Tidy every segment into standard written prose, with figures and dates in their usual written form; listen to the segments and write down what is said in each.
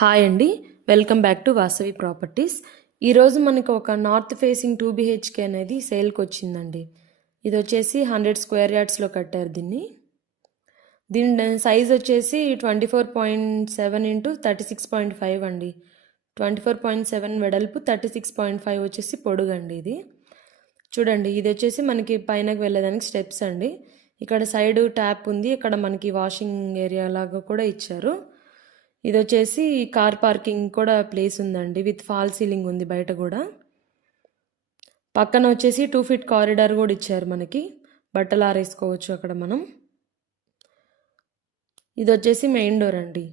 Hi అండి, welcome back to Vasavi properties. ఈరోజు మనకు ఒక నార్త్ ఫేసింగ్ 2 BHK అనేది సేల్కి వచ్చిందండి. ఇది వచ్చేసి 100 స్క్వేర్ యార్డ్స్లో కట్టారు దీని సైజ్ వచ్చేసి 24.7 ఇంటూ 36.5 అండి. 24.7 వెడల్పు, 36.5 వచ్చేసి పొడుగండి. ఇది చూడండి, ఇది వచ్చేసి మనకి పైనకి వెళ్ళడానికి స్టెప్స్ అండి. ఇక్కడ సైడ్ ట్యాప్ ఉంది, ఇక్కడ మనకి వాషింగ్ ఏరియా లాగా కూడా ఇచ్చారు. ఇది వచ్చేసి కార్ పార్కింగ్ కూడా ప్లేస్ ఉందండి, విత్ ఫాల్ సీలింగ్ ఉంది బయట కూడా. పక్కన వచ్చేసి 2 feet కారిడార్ కూడా ఇచ్చారు మనకి, బట్టలు ఆరేసుకోవచ్చు అక్కడ మనం. ఇది వచ్చేసి మెయిన్ డోర్ అండి.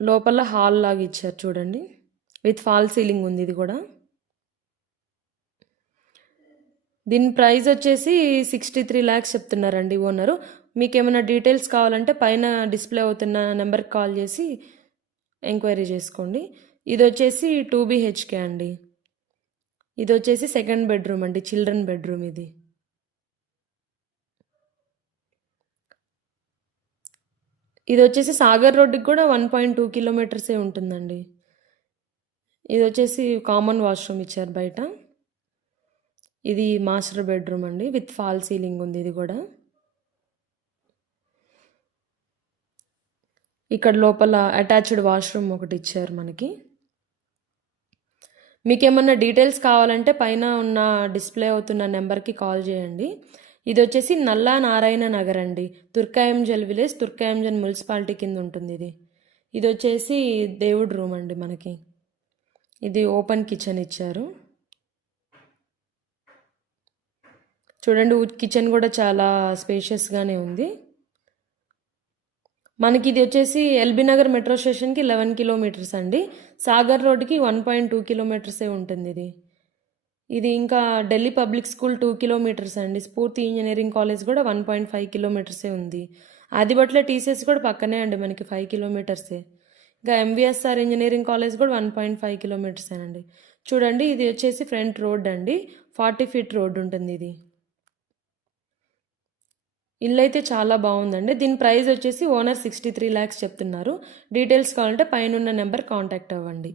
లోపల హాల్ లాగా ఇచ్చారు చూడండి, విత్ ఫాల్ సీలింగ్ ఉంది ఇది కూడా. దీని ప్రైస్ వచ్చేసి 63 lakhs చెప్తున్నారండి ఓనరు. మీకు ఏమైనా డీటెయిల్స్ కావాలంటే పైన డిస్ప్లే అవుతున్న నెంబర్కి కాల్ చేసి ఎంక్వైరీ చేసుకోండి. ఇది వచ్చేసి 2 BHK అండి. ఇది వచ్చేసి సెకండ్ బెడ్రూమ్ అండి, చిల్డ్రన్ బెడ్రూమ్ ఇది. ఇది వచ్చేసి సాగర్ రోడ్డుకి కూడా 1.2 kilometers ఉంటుందండి. ఇది వచ్చేసి కామన్ వాష్రూమ్ ఇచ్చారు బయట. ఇది మాస్టర్ బెడ్రూమ్ అండి, విత్ ఫాల్ సీలింగ్ ఉంది ఇది కూడా. ఇక్కడ లోపల అటాచ్డ్ వాష్రూమ్ ఒకటి ఇచ్చారు మనకి. మీకు ఏమన్నా డీటెయిల్స్ కావాలంటే పైన ఉన్న డిస్ప్లే అవుతున్న నెంబర్కి కాల్ చేయండి. ఇది వచ్చేసి నల్లా నారాయణ నగర్ అండి, తుర్కాయంజల్ విలేజ్, తుర్కాయంజల్ మున్సిపాలిటీ కింద ఉంటుంది ఇది. ఇది వచ్చేసి దేవుడి రూమ్ అండి మనకి. ఇది ఓపెన్ కిచెన్ ఇచ్చారు చూడండి. కిచెన్ కూడా చాలా స్పేషియస్గానే ఉంది మనకి. ఇది వచ్చేసి ఎల్బీ నగర్ మెట్రో స్టేషన్కి 11 kilometers అండి. సాగర్ రోడ్కి 1.2 kilometers ఉంటుంది ఇది. ఇది ఇంకా ఢిల్లీ పబ్లిక్ స్కూల్ 2 kilometers అండి. స్ఫూర్తి ఇంజనీరింగ్ కాలేజ్ కూడా 1.5 kilometers ఉంది. ఆదిబట్ల టీసీఎస్ కూడా పక్కనే అండి మనకి, 5 kilometers. ఇంకా ఎంవిఎస్ఆర్ ఇంజనీరింగ్ కాలేజ్ కూడా 1.5 kilometers అండి. చూడండి, ఇది వచ్చేసి ఫ్రంట్ రోడ్ అండి, 40 feet రోడ్ ఉంటుంది ఇది. ఇల్లు అయితే చాలా బాగుందండి. దీని ప్రైస్ వచ్చేసి ఓనర్ 63 lakhs చెప్తున్నారు. డీటెయిల్స్ కావాలంటే పైన ఉన్న నెంబర్ కాంటాక్ట్ అవ్వండి.